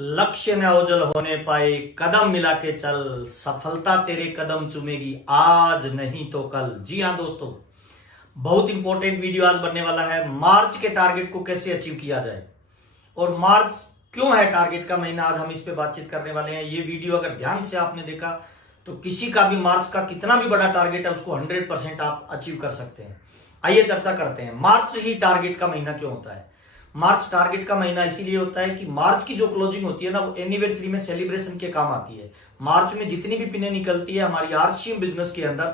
लक्ष्य न ओझल होने पाए, कदम मिला के चल, सफलता तेरे कदम चूमेगी आज नहीं तो कल। जी हाँ दोस्तों, बहुत इंपॉर्टेंट वीडियो आज बनने वाला है। मार्च के टारगेट को कैसे अचीव किया जाए और मार्च क्यों है टारगेट का महीना, आज हम इस पे बातचीत करने वाले हैं। ये वीडियो अगर ध्यान से आपने देखा तो किसी का भी मार्च का कितना भी बड़ा टारगेट है उसको 100% आप अचीव कर सकते हैं। आइए चर्चा करते हैं, मार्च ही टारगेट का महीना क्यों होता है। मार्च टारगेट का महीना इसीलिए होता है कि मार्च की जो क्लोजिंग होती है ना, वो एनिवर्सरी में सेलिब्रेशन के काम आती है। मार्च में जितनी भी पिनें निकलती है हमारी आरसीएम बिजनेस के अंदर,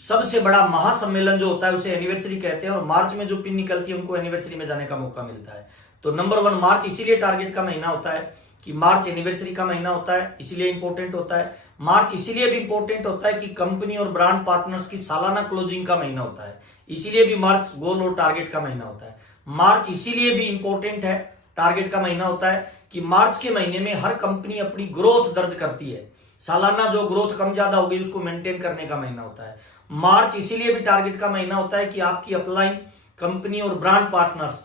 सबसे बड़ा महासम्मेलन जो होता है उसे एनिवर्सरी कहते हैं, और मार्च में जो पिन निकलती है उनको एनिवर्सरी में जाने का मौका मिलता है। तो नंबर 1 मार्च इसीलिए टारगेट का महीना होता है कि मार्च एनिवर्सरी का महीना होता है, इसीलिए इंपॉर्टेंट होता है। मार्च इसीलिए भी इंपॉर्टेंट होता है कि कंपनी और ब्रांड पार्टनर्स की सालाना क्लोजिंग का महीना होता है, इसीलिए भी मार्च गोल और टारगेट का महीना होता है। मार्च इसीलिए भी इंपॉर्टेंट है, टारगेट का महीना होता है कि मार्च के महीने में हर कंपनी अपनी ग्रोथ दर्ज करती है। सालाना जो ग्रोथ कम ज्यादा हो गई उसको मेंटेन करने का महीना होता है। मार्च इसीलिए भी टारगेट का महीना होता है कि आपकी अपलाइन, कंपनी और ब्रांड पार्टनर्स,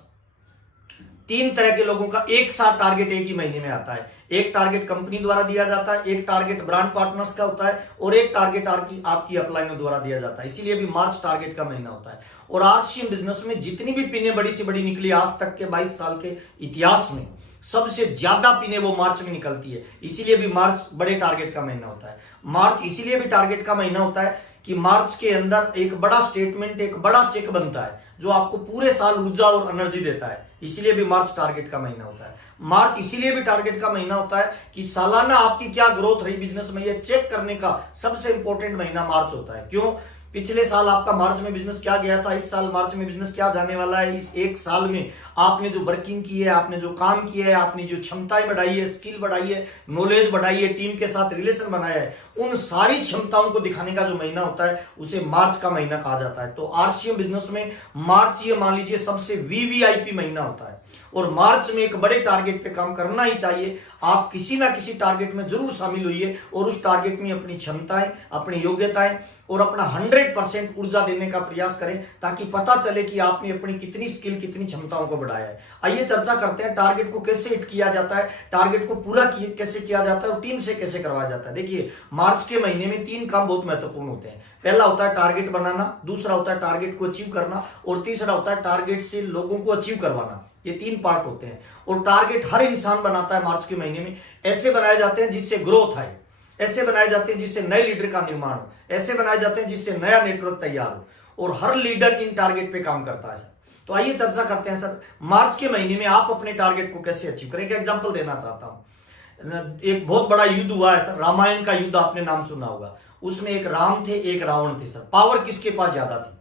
3 तरह के लोगों का एक साथ टारगेट एक ही महीने में आता है। एक टारगेट कंपनी द्वारा दिया जाता है, एक टारगेट ब्रांड पार्टनर्स का होता है और एक टारगेट आपकी अपलाइनों द्वारा दिया जाता है। इसीलिए भी मार्च टारगेट का महीना होता है। और आरसीएम बिजनेस में जितनी भी पिनें बड़ी से बड़ी निकली आज तक के 22 साल के इतिहास में, सबसे ज्यादा पिनें वो मार्च में निकलती है, इसीलिए भी मार्च बड़े टारगेट का महीना होता है। मार्च इसीलिए भी टारगेट का महीना होता है कि मार्च के अंदर एक बड़ा स्टेटमेंट, एक बड़ा चेक बनता है जो आपको पूरे साल ऊर्जा और एनर्जी देता है, इसीलिए भी मार्च टारगेट का महीना होता है। मार्च इसीलिए भी टारगेट का महीना होता है कि सालाना आपकी क्या ग्रोथ रही बिजनेस में, ये चेक करने का सबसे इंपॉर्टेंट महीना मार्च होता है। क्यों? पिछले साल आपका मार्च में बिजनेस क्या गया था, इस साल मार्च में बिजनेस क्या जाने वाला है। इस एक साल में आपने जो वर्किंग की है, आपने जो काम किया है, आपने जो क्षमताएं बढ़ाई है, स्किल बढ़ाई है, नॉलेज बढ़ाई है, टीम के साथ रिलेशन बनाया है, उन सारी क्षमताओं को दिखाने का जो महीना होता है उसे मार्च का महीना कहा जाता है। तो आरसीएम बिजनेस में मार्च, ये मान लीजिए, सबसे वीवीआईपी महीना होता है और मार्च में एक बड़े टारगेट पे काम करना ही चाहिए। आप किसी ना किसी टारगेट में जरूर शामिल होइए और उस टारगेट में अपनी क्षमताएं, अपनी योग्यताएं और अपना 100% ऊर्जा देने का प्रयास करें, ताकि पता चले कि आपने अपनी कितनी स्किल, कितनी क्षमताओं को बढ़ाया है। आइए चर्चा करते हैं टारगेट को कैसे हिट किया जाता है, टारगेट को पूरा कैसे किया जाता है और टीम से कैसे करवाया जाता है। देखिए, मार्च के महीने में 3 काम बहुत महत्वपूर्ण होते हैं। पहला होता है टारगेट बनाना, दूसरा होता है टारगेट को अचीव करना और तीसरा होता है टारगेट से लोगों को अचीव करवाना। ये 3 पार्ट होते हैं और टारगेट हर इंसान बनाता है मार्च के महीने में। ऐसे बनाए जाते हैं जिससे ग्रोथ आए, ऐसे बनाए जाते हैं जिससे नए लीडर का निर्माण हो, ऐसे बनाए जाते हैं जिससे नया नेटवर्क तैयार हो, और हर लीडर इन टारगेट पे काम करता है सर। तो आइए चर्चा करते हैं सर, मार्च के महीने में आप अपने टारगेट को कैसे अचीव करें। एक एग्जांपल देना चाहता हूं। एक बहुत बड़ा युद्ध हुआ है सर, रामायण का युद्ध आपने नाम सुना होगा। उसमें एक राम थे, एक रावण थे सर। पावर किसके पास ज्यादा थी?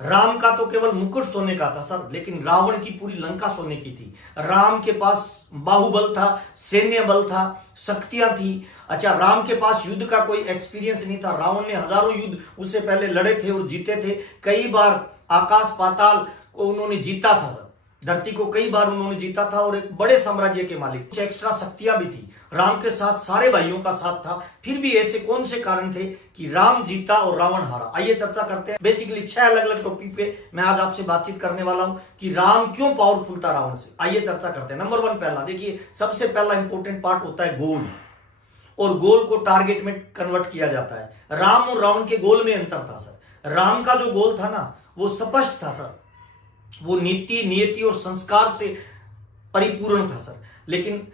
राम का तो केवल मुकुट सोने का था सर, लेकिन रावण की पूरी लंका सोने की थी। राम के पास बाहुबल था, सैन्य बल था, शक्तियां थी। अच्छा, राम के पास युद्ध का कोई एक्सपीरियंस नहीं था। रावण ने हजारों युद्ध उससे पहले लड़े थे और जीते थे। कई बार आकाश पाताल को उन्होंने जीता था सर, धरती को कई बार उन्होंने जीता था और एक बड़े साम्राज्य के मालिक। कुछ एक्स्ट्रा शक्तियां भी थी। राम के साथ सारे भाइयों का साथ था। फिर भी ऐसे कौन से कारण थे कि राम जीता और रावण हारा? आइए चर्चा करते हैं। बेसिकली 6 अलग अलग टॉपिक पे मैं आज आपसे बातचीत करने वाला हूं कि राम क्यों पावरफुल था रावण से। आइए चर्चा करते हैं। नंबर 1, पहला देखिए, सबसे पहला इंपॉर्टेंट पार्ट होता है गोल, और गोल को टारगेट में कन्वर्ट किया जाता है। राम और रावण के गोल में अंतर था सर। राम का जो गोल था ना, वो स्पष्ट था सर, वो नीति, नियति और संस्कार से परिपूर्ण था सर। लेकिन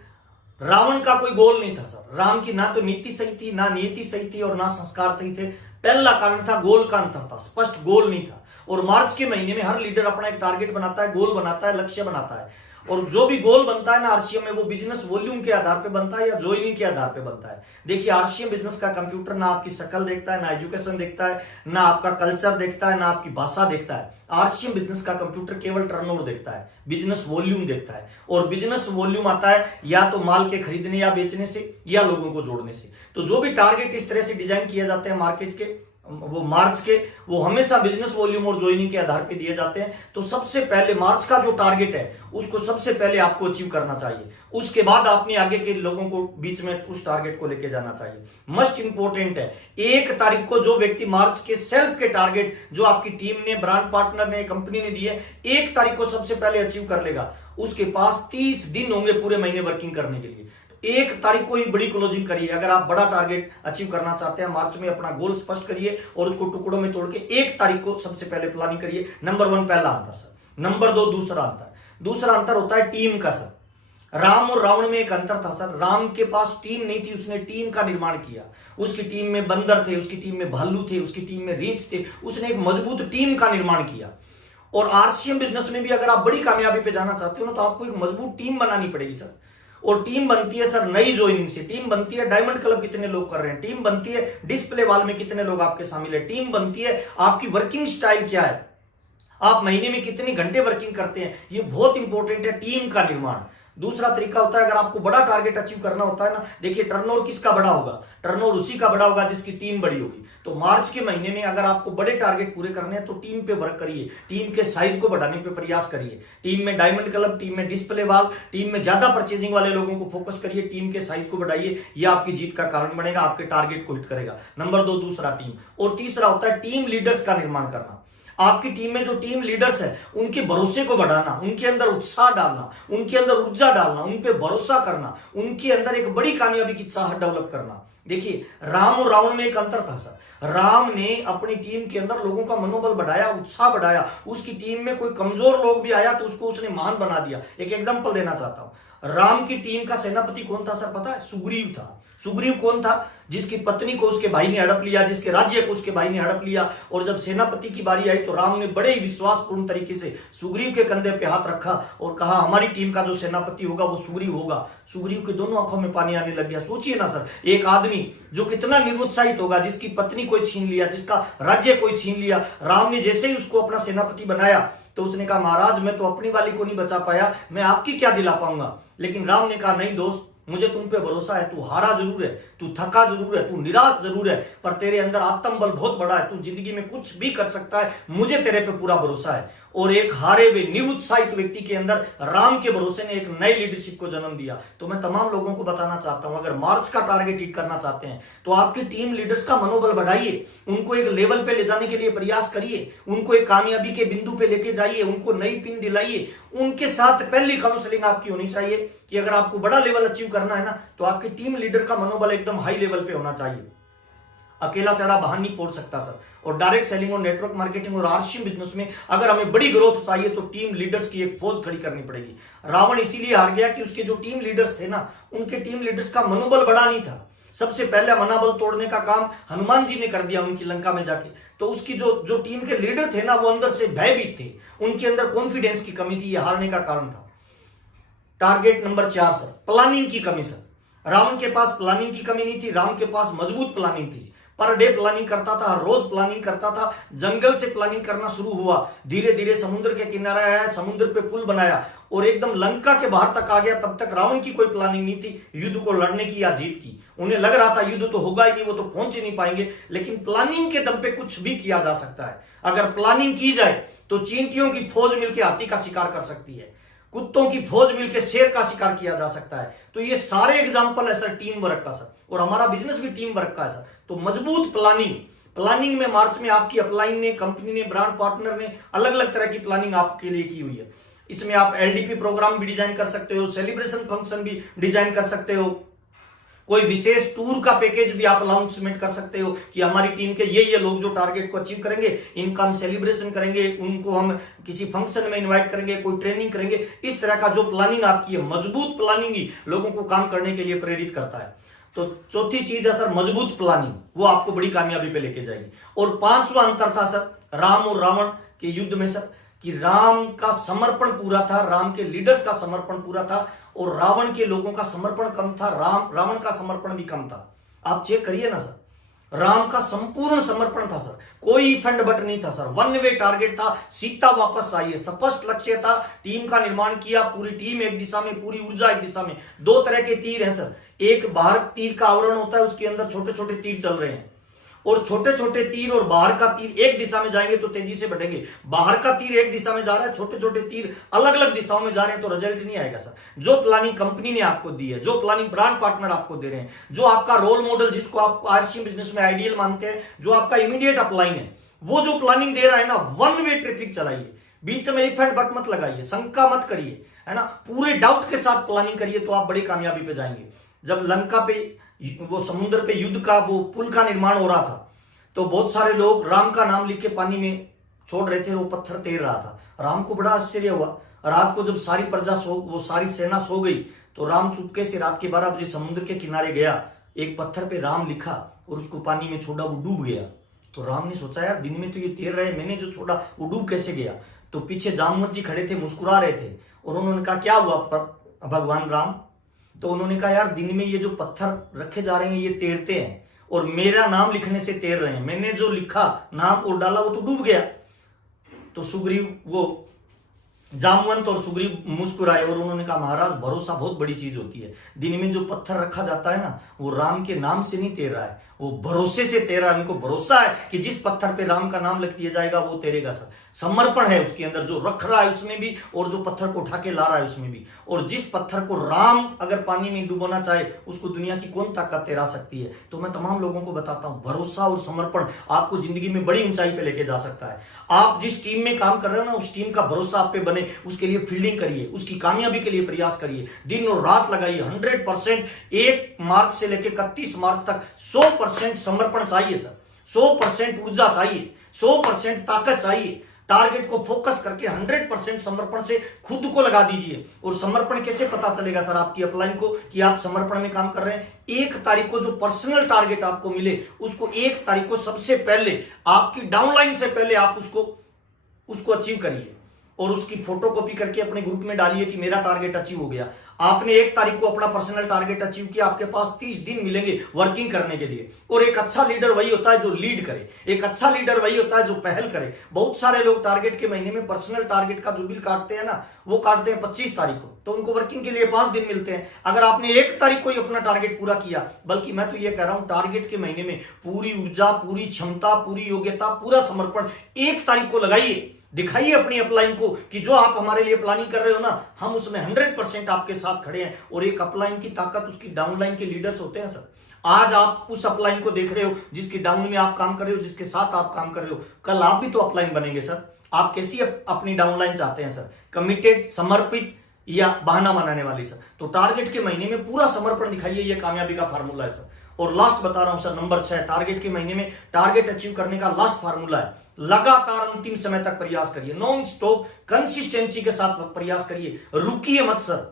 रावण का कोई गोल नहीं था सर। राम की ना तो नीति सही थी, ना नियति सही थी और ना संस्कार सही थे। पहला कारण था गोल का अंतर था, स्पष्ट गोल नहीं था। और मार्च के महीने में हर लीडर अपना एक टारगेट बनाता है, गोल बनाता है, लक्ष्य बनाता है, और जो भी गोल बनता है ना आरसीएम में, वो बिजनेस वॉल्यूम के आधार पे बनता है या ज्वाइनिंग के आधार पे बनता है। देखिए, आरसीएम बिजनेस का कंप्यूटर ना आपकी शक्ल देखता है, ना एजुकेशन देखता है, ना आपका कल्चर देखता है, ना आपकी भाषा देखता है। आरसीएम बिजनेस का कंप्यूटर केवल टर्नओवर देखता है, बिजनेस वॉल्यूम देखता है। और बिजनेस वॉल्यूम आता है या तो माल के खरीदने या बेचने से, या लोगों को जोड़ने से। तो जो भी टारगेट इस तरह से डिजाइन किए जाते हैं मार्केट के, वो मार्च के, वो हमेशा बिजनेस वॉल्यूम और ज्वाइनिंग के आधार पे दिए जाते हैं। तो सबसे पहले मार्च का जो टारगेट है उसको सबसे पहले आपको अचीव करना चाहिए। उसके बाद अपने आगे के लोगों को बीच में उस टारगेट को लेके जाना चाहिए। मस्ट इंपॉर्टेंट है, 1 तारीख को जो व्यक्ति मार्च के सेल्फ के टारगेट जो आपकी टीम ने, ब्रांड पार्टनर ने, कंपनी ने दिए, 1 तारीख को सबसे पहले अचीव कर लेगा, उसके पास 30 दिन होंगे पूरे महीने वर्किंग करने के लिए। तो 1 तारीख को ही बड़ी क्लोजिंग करिए। अगर आप बड़ा टारगेट अचीव करना चाहते हैं मार्च में, अपना गोल स्पष्ट करिए और उसको टुकड़ों में तोड़ के 1 तारीख को सबसे पहले प्लानिंग करिए। नंबर 1 पहला अंतर सर। नंबर 2 दूसरा अंतर होता है टीम का सर। राम और रावण में एक अंतर था सर। राम के पास टीम नहीं थी, उसने टीम का निर्माण किया। उसकी टीम में बंदर थे, उसकी टीम में भालू थे, उसकी टीम में रीछ थे। उसने एक मजबूत टीम का निर्माण किया। और आरसीएम बिजनेस में भी अगर आप बड़ी कामयाबी पे जाना चाहते हो ना, तो आपको एक मजबूत टीम बनानी पड़ेगी सर। और टीम बनती है सर नई ज्वाइनिंग से। टीम बनती है डायमंड क्लब कितने लोग कर रहे हैं, टीम बनती है डिस्प्ले वॉल में कितने लोग आपके शामिल है, टीम बनती है आपकी वर्किंग स्टाइल क्या है, आप महीने में कितने घंटे वर्किंग करते हैं। ये बहुत इंपॉर्टेंट है, टीम का निर्माण। दूसरा तरीका होता है, अगर आपको बड़ा टारगेट अचीव करना होता है ना, देखिए टर्नओवर किसका बड़ा होगा, टर्नओवर उसी का बड़ा होगा जिसकी टीम बड़ी होगी। तो मार्च के महीने में अगर आपको बड़े टारगेट पूरे करने हैं तो टीम पे वर्क करिए, टीम के साइज को बढ़ाने पे प्रयास करिए। टीम में डायमंड क्लब, टीम में डिस्प्ले वाल, टीम में ज्यादा परचेजिंग वाले लोगों को फोकस करिए, टीम के साइज को बढ़ाइए। यह आपकी जीत का कारण बनेगा, आपके टारगेट को हिट करेगा। नंबर 2 दूसरा टीम। और तीसरा होता है टीम लीडर्स का निर्माण करना। आपकी टीम में जो टीम लीडर्स है उनके भरोसे को बढ़ाना, उनके अंदर उत्साह डालना, उनके अंदर ऊर्जा डालना, उन पे भरोसा करना, उनके अंदर एक बड़ी कामयाबी की चाहत डेवलप करना। देखिए राम और रावण में एक अंतर था सर। राम ने अपनी टीम के अंदर लोगों का मनोबल बढ़ाया, उत्साह बढ़ाया। उसकी टीम में कोई कमजोर लोग भी आया तो उसको उसने महान बना दिया। एक एग्जांपल देना चाहता हूं, राम की टीम का सेनापति कौन था सर पता है? सुग्रीव था। सुग्रीव कौन था? जिसकी पत्नी को उसके भाई ने हड़प लिया, जिसके राज्य को उसके भाई ने हड़प लिया। और जब सेनापति की बारी आई तो राम ने बड़े ही विश्वासपूर्ण तरीके से सुग्रीव के कंधे पे हाथ रखा और कहा हमारी टीम का जो सेनापति होगा वो सुग्रीव होगा। सुग्रीव के दोनों आंखों में पानी आने लग गया। सोचिए ना सर, एक आदमी जो कितना निरुत्साहित होगा, जिसकी पत्नी कोई छीन लिया, जिसका राज्य कोई छीन लिया। राम ने जैसे ही उसको अपना सेनापति बनाया तो उसने कहा महाराज मैं तो अपनी वाली को नहीं बचा पाया, मैं आपकी क्या दिला पाऊंगा। लेकिन राम ने कहा नहीं दोस्त, मुझे तुम पे भरोसा है। तू हारा जरूर है, तू थका जरूर है, तू निराश जरूर है, पर तेरे अंदर आत्मबल बहुत बड़ा है, तू जिंदगी में कुछ भी कर सकता है, मुझे तेरे पे पूरा भरोसा है। और एक हारे हुए निरुत्साहित व्यक्ति के अंदर राम के भरोसे ने एक नई लीडरशिप को जन्म दिया। तो मैं तमाम लोगों को बताना चाहता हूं, अगर मार्च का टारगेट हिट करना चाहते हैं तो आपकी टीम लीडर्स का मनोबल बढ़ाइए, उनको एक लेवल पे ले जाने के लिए प्रयास करिए, उनको एक कामयाबी के बिंदु पे लेके जाइए, उनको नई पिन दिलाइए। उनके साथ पहली काउंसलिंग आपकी होनी चाहिए कि अगर आपको बड़ा लेवल अचीव करना है ना, तो आपकी टीम लीडर का मनोबल एकदम हाई लेवल पे होना चाहिए। अकेला चढ़ा बाहर नहीं पहुंच सकता सर। और डायरेक्ट सेलिंग और नेटवर्क मार्केटिंग और आरसीएम बिजनेस में अगर हमें बड़ी ग्रोथ चाहिए तो टीम लीडर्स की एक फौज खड़ी करनी पड़ेगी। रावण इसीलिए हार गया कि उसके जो टीम लीडर्स थे ना, उनके टीम लीडर्स का मनोबल बड़ा नहीं था। सबसे पहले मनोबल तोड़ने का काम हनुमान जी ने कर दिया उनकी लंका में जाके। तो उसकी जो टीम के लीडर थे ना, वो अंदर से भयभीत थे, उनके अंदर कॉन्फिडेंस की कमी थी, यह हारने का कारण था। टारगेट नंबर 4 सर, प्लानिंग की कमी सर। रावण के पास प्लानिंग की कमी नहीं थी, राम के पास मजबूत प्लानिंग थी। पर डे प्लानिंग करता था, हर रोज प्लानिंग करता था। जंगल से प्लानिंग करना शुरू हुआ, धीरे धीरे समुद्र के किनारे आया, समुद्र पे पुल बनाया और एकदम लंका के बाहर तक आ गया। तब तक रावण की कोई प्लानिंग नहीं थी युद्ध को लड़ने की या जीत की। उन्हें लग रहा था युद्ध तो होगा ही नहीं, वो तो पहुंच ही नहीं पाएंगे। लेकिन प्लानिंग के दम पे कुछ भी किया जा सकता है। अगर प्लानिंग की जाए तो चींटियों की फौज मिलकर हाथी का शिकार कर सकती है, कुत्तों की फौज मिलकर शेर का शिकार किया जा सकता है। तो ये सारे एग्जांपल है सर टीम वर्क का सर, और हमारा बिजनेस भी टीम वर्क का है सर। तो मजबूत प्लानिंग में मार्च में आपकी अपलाइन ने, कंपनी ने, ब्रांड पार्टनर ने अलग अलग तरह की प्लानिंग आपके लिए की हुई है। इसमें आप एलडीपी प्रोग्राम भी डिजाइन कर सकते हो, सेलिब्रेशन फंक्शन भी डिजाइन कर सकते हो, कोई विशेष टूर का पैकेज भी आप अनाउंसमेंट कर सकते हो कि हमारी टीम के ये लोग जो टारगेट को अचीव करेंगे, इनका हम सेलिब्रेशन करेंगे, उनको हम किसी फंक्शन में इनवाइट करेंगे, कोई ट्रेनिंग करेंगे। इस तरह का जो प्लानिंग आपकी है, मजबूत प्लानिंग ही लोगों को काम करने के लिए प्रेरित करता है। तो चौथी चीज है सर मजबूत प्लानिंग, वो आपको बड़ी कामयाबी पे लेके जाएगी। और 5वां अंतर था सर राम और रावण के युद्ध में सर, कि राम का समर्पण पूरा था, राम के लीडर्स का समर्पण पूरा था और रावण के लोगों का समर्पण कम था, रावण का समर्पण भी कम था। आप चेक करिए ना सर, राम का संपूर्ण समर्पण था सर, कोई फंड बट नहीं था सर, वन वे टारगेट था, सीता वापस आई है, स्पष्ट लक्ष्य था, टीम का निर्माण किया, पूरी टीम एक दिशा में, पूरी ऊर्जा एक दिशा में। 2 तरह के तीर हैं सर, एक बाहर तीर का आवरण होता है, उसके अंदर छोटे छोटे तीर चल रहे हैं, और छोटे छोटे तीर और बाहर का तीर एक दिशा में जाएंगे तो तेजी से बढ़ेंगे। बाहर का तीर एक दिशा में जा रहा है, छोटे छोटे तीर अलग अलग दिशाओं में जा रहे हैं, तो रिजल्ट नहीं आएगा सर। जो प्लानिंग कंपनी ने आपको दी है, जो प्लानिंग ब्रांड पार्टनर आपको दे रहे हैं, जो आपका रोल मॉडल जिसको आप आरसीएम बिजनेस में आइडियल मानते हैं, जो आपका इमीडिएट अपलाइन है, वो जो प्लानिंग दे रहा है ना, वन वे ट्रैफिक चलाइए, बीच में इफ एंड बट मत लगाइए, शंका मत करिए। है ना, पूरे डाउट के साथ प्लानिंग करिए तो आप बड़ी कामयाबी पे जाएंगे। जब लंका पे वो समुद्र पे युद्ध का वो पुल का निर्माण हो रहा था तो बहुत सारे लोग राम का नाम लिख के पानी में छोड़ रहे थे, वो पत्थर तैर रहा था। राम को बड़ा आश्चर्य हुआ। रात को जब सारी प्रजा वो सारी सेना सो गई तो राम चुपके से रात के 12 बजे समुद्र के किनारे गया, एक पत्थर पे राम लिखा और उसको पानी में छोड़ा, वो डूब गया। तो राम ने सोचा यार दिन में तो ये तैर रहे, मैंने जो छोड़ा वो डूब कैसे गया। तो पीछे जामवंत जी खड़े थे, मुस्कुरा रहे थे और उन्होंने कहा क्या हुआ भगवान राम। तो उन्होंने कहा यार दिन में ये जो पत्थर रखे जा रहे हैं ये तैरते हैं और मेरा नाम लिखने से तैर रहे हैं, मैंने जो लिखा नाम और डाला वो तो डूब गया। तो सुग्रीव वो जामवंत और सुग्रीव मुस्कुराए और उन्होंने कहा महाराज भरोसा बहुत बड़ी चीज होती है। दिन में जो पत्थर रखा जाता है ना वो राम के नाम से नहीं तैर रहा है, वो भरोसे से तैर रहा है। उनको भरोसा है कि जिस पत्थर पे राम का नाम लिख दिया जाएगा वो तैरेगा। सर समर्पण है उसके अंदर, जो रख रहा है उसमें भी और जो पत्थर को उठा के ला रहा है उसमें भी। और जिस पत्थर को राम अगर पानी में डुबोना चाहे उसको दुनिया की कौन ताकत तैरा सकती है। तो मैं तमाम लोगों को बताता हूं भरोसा और समर्पण आपको जिंदगी में बड़ी ऊंचाई पे लेके जा सकता है। आप जिस टीम में काम कर रहे हो ना उस टीम का भरोसा आप पे बने, उसके लिए फील्डिंग करिए, उसकी कामयाबी के लिए प्रयास करिए, दिन और रात लगाइए। 100% 1 मार्च से लेकर 31 मार्च तक 100% समर्पण चाहिए सर, 100% ऊर्जा चाहिए, 100% ताकत चाहिए। टारगेट को फोकस करके 100% समर्पण से खुद को लगा दीजिए। और समर्पण कैसे पता चलेगा सर आपकी अपलाइन को कि आप समर्पण में काम कर रहे हैं। 1 तारीख को जो पर्सनल टारगेट आपको मिले उसको 1 तारीख को सबसे पहले आपकी डाउनलाइन से पहले आप उसको अचीव करिए और उसकी फोटो कॉपी करके अपने ग्रुप में डालिए कि मेरा टारगेट अचीव हो गया। आपने 1 तारीख को अपना पर्सनल टारगेट अचीव किया, आपके पास 30 दिन मिलेंगे वर्किंग करने के लिए। और एक अच्छा लीडर वही होता है जो लीड करे, एक अच्छा लीडर वही होता है जो पहल करे। बहुत सारे लोग टारगेट के महीने में पर्सनल टारगेट का जो बिल काटते हैं ना वो काटते हैं 25 तारीख को, तो उनको वर्किंग के लिए 5 दिन मिलते हैं। अगर आपने 1 तारीख को ही अपना टारगेट पूरा किया, बल्कि मैं तो ये कह रहा हूं टारगेट के महीने में पूरी ऊर्जा, पूरी क्षमता, पूरी योग्यता, पूरा समर्पण 1 तारीख को लगाइए। दिखाइए अपनी अपलाइन को कि जो आप हमारे लिए प्लानिंग कर रहे हो ना हम उसमें 100% आपके साथ खड़े हैं। और एक अपलाइन की ताकत उसकी डाउनलाइन के लीडर्स होते हैं सर। आज आप उस अपलाइन को देख रहे हो जिसकी डाउन में आप काम कर रहे हो, जिसके साथ आप काम कर रहे हो, कल आप भी तो अपलाइन बनेंगे सर। आप कैसी अपनी डाउनलाइन चाहते हैं सर, कमिटेड, समर्पित या बहाना बनाने वाली सर। तो टारगेट के महीने में पूरा समर्पण दिखाइए, ये कामयाबी का फार्मूला है सर। और लास्ट बता रहा हूं सर, नंबर 6, टारगेट के महीने में टारगेट अचीव करने का लास्ट फार्मूला है लगातार अंतिम समय तक प्रयास करिए, नॉन स्टॉप कंसिस्टेंसी के साथ प्रयास करिए, रुकिए मत सर।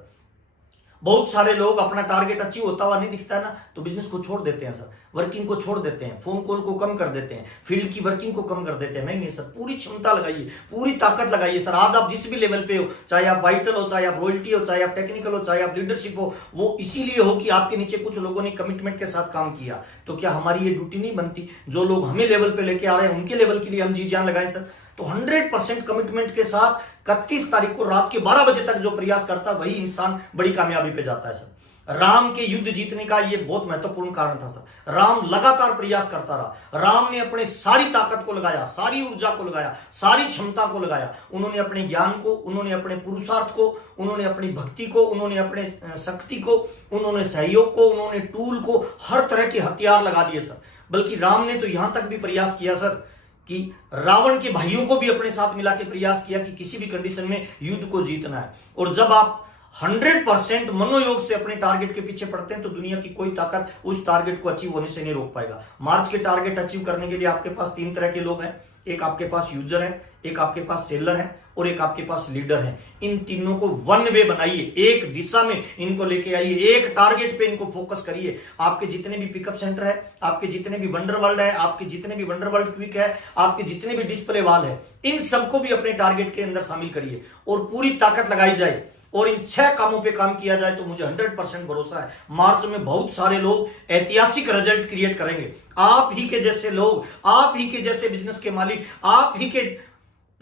बहुत सारे लोग अपना टारगेट अचीव होता हुआ नहीं दिखता है ना तो बिजनेस को छोड़ देते हैं सर, वर्किंग को छोड़ देते हैं, फोन कॉल को कम कर देते हैं, फील्ड की वर्किंग को कम कर देते हैं। नहीं सर, पूरी क्षमता लगाइए, पूरी ताकत लगाइए सर। आज आप जिस भी लेवल पे हो, चाहे आप वाइटल हो, चाहे आप रॉयल्टी हो, चाहे आप टेक्निकल हो, चाहे आप लीडरशिप हो, वो इसीलिए हो कि आपके नीचे कुछ लोगों ने कमिटमेंट के साथ काम किया। तो क्या हमारी ये ड्यूटी नहीं बनती जो लोग हमें लेवल पे लेके आ रहे हैं उनके लेवल के लिए हम जी जान लगाएं सर। तो 100% कमिटमेंट के साथ 31 तारीख को रात के 12 बजे तक जो प्रयास करता है वही इंसान बड़ी कामयाबी पे जाता है सर। राम के युद्ध जीतने का ये बहुत महत्वपूर्ण कारण था सर। राम लगातार प्रयास करता रहा, राम ने अपने सारी ताकत को लगाया, सारी ऊर्जा को लगाया, सारी क्षमता को लगाया। उन्होंने अपने ज्ञान को, उन्होंने अपने पुरुषार्थ को, उन्होंने अपनी भक्ति को, उन्होंने अपने शक्ति को, उन्होंने सहयोग को, उन्होंने टूल को, हर तरह के हथियार लगा दिए सर। बल्कि राम ने तो यहां तक भी प्रयास किया सर कि रावण के भाइयों को भी अपने साथ मिला के प्रयास किया कि किसी भी कंडीशन में युद्ध को जीतना है। और जब आप 100% मनोयोग से अपने टारगेट के पीछे पड़ते हैं तो दुनिया की कोई ताकत उस टारगेट को अचीव होने से नहीं रोक पाएगा। मार्च के टारगेट अचीव करने के लिए आपके पास 3 तरह के लोग हैं, एक आपके पास यूजर है, एक आपके पास सेलर है और एक आपके पास लीडर है। इन तीनों को वन वे बनाइए, एक दिशा में इनको लेके आइए, एक टारगेट पे इनको फोकस करिए। आपके जितने भी पिकअप सेंटर है, आपके जितने भी वंडर वर्ल्ड है, आपके जितने भी वंडर वर्ल्ड क्विक है, आपके जितने भी डिस्प्ले वाल है, इन सबको भी अपने टारगेट के अंदर शामिल करिए और पूरी ताकत लगाई जाए और इन 6 कामों पे काम किया जाए तो मुझे 100% भरोसा है मार्च में बहुत सारे लोग ऐतिहासिक रिजल्ट क्रिएट करेंगे। आप ही के जैसे लोग, आप ही के जैसे बिजनेस के मालिक, आप ही के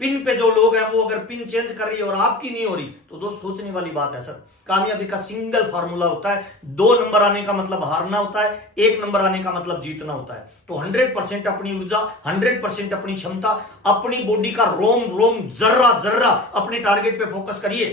पिन पे जो लोग हैं वो अगर पिन चेंज कर रही है और आपकी नहीं हो रही तो दोस्त सोचने वाली बात है सर। कामयाबी का सिंगल फार्मूला होता है, 2 नंबर आने का मतलब हारना होता है, 1 नंबर आने का मतलब जीतना होता है। तो 100% अपनी ऊर्जा, 100% अपनी क्षमता, अपनी बॉडी का रोम रोम, जर्रा जर्रा अपने टारगेट पे फोकस करिए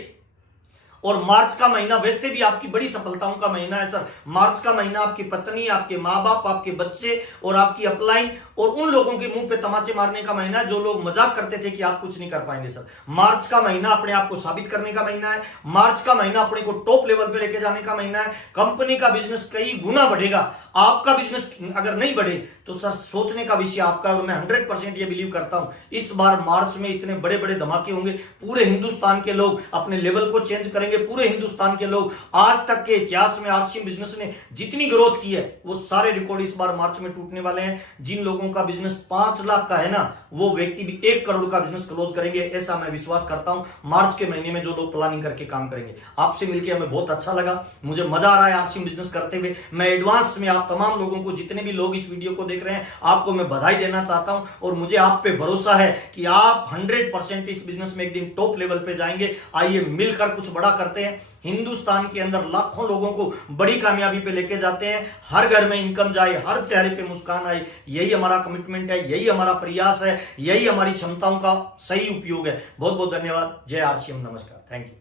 और मार्च का महीना वैसे भी आपकी बड़ी सफलताओं का महीना है सर। मार्च का महीना आपकी पत्नी, आपके माँ बाप, आपके बच्चे और आपकी अपलाइन और उन लोगों के मुंह पे तमाचे मारने का महीना है जो लोग मजाक करते थे कि आप कुछ नहीं कर पाएंगे सर। मार्च का महीना अपने आप को साबित करने का महीना है। मार्च का महीना अपने को टॉप लेवल पे लेके जाने का महीना है। कंपनी का बिजनेस कई गुना बढ़ेगा। आपका बिजनेस अगर नहीं बढ़े तो सर सोचने का विषय आपका है। और मैं 100% ये बिलीव करता हूं इस बार मार्च में इतने बड़े बड़े धमाके होंगे। पूरे हिंदुस्तान के लोग अपने लेवल को चेंज करेंगे। पूरे हिंदुस्तान के लोग आज तक के इतिहास में आरसीएम बिजनेस ने जितनी ग्रोथ की है वो सारे रिकॉर्ड इस बार मार्च में टूटने वाले हैं। जिन लोगों का बिजनेस 5 लाख का है ना, वो व्यक्ति भी 1 करोड़ का बिजनेस क्लोज करेंगे, ऐसा मैं विश्वास करता हूं। मार्च के महीने में जो लोग प्लानिंग करके काम करेंगे। आपसे मिलकर हमें बहुत अच्छा लगा, मुझे मजा आ रहा है आरसीएम बिजनेस करते हुए। मैं एडवांस में आप तमाम लोगों को, जितने भी लोग इस वीडियो को देख रहे हैं, आपको मैं बधाई देना चाहता हूं। और मुझे आप पे भरोसा है कि आप 100% इस बिजनेस में एक दिन टॉप लेवल पे जाएंगे। आइए मिलकर कुछ बड़ा करते हैं। हिंदुस्तान के अंदर लाखों लोगों को बड़ी कामयाबी पे लेके जाते हैं। हर घर में इनकम जाए, हर चेहरे पे मुस्कान आए, यही हमारा कमिटमेंट है, यही हमारा प्रयास है, यही हमारी क्षमताओं का सही उपयोग है। बहुत बहुत धन्यवाद। जय आरसीएम, नमस्कार, थैंक यू।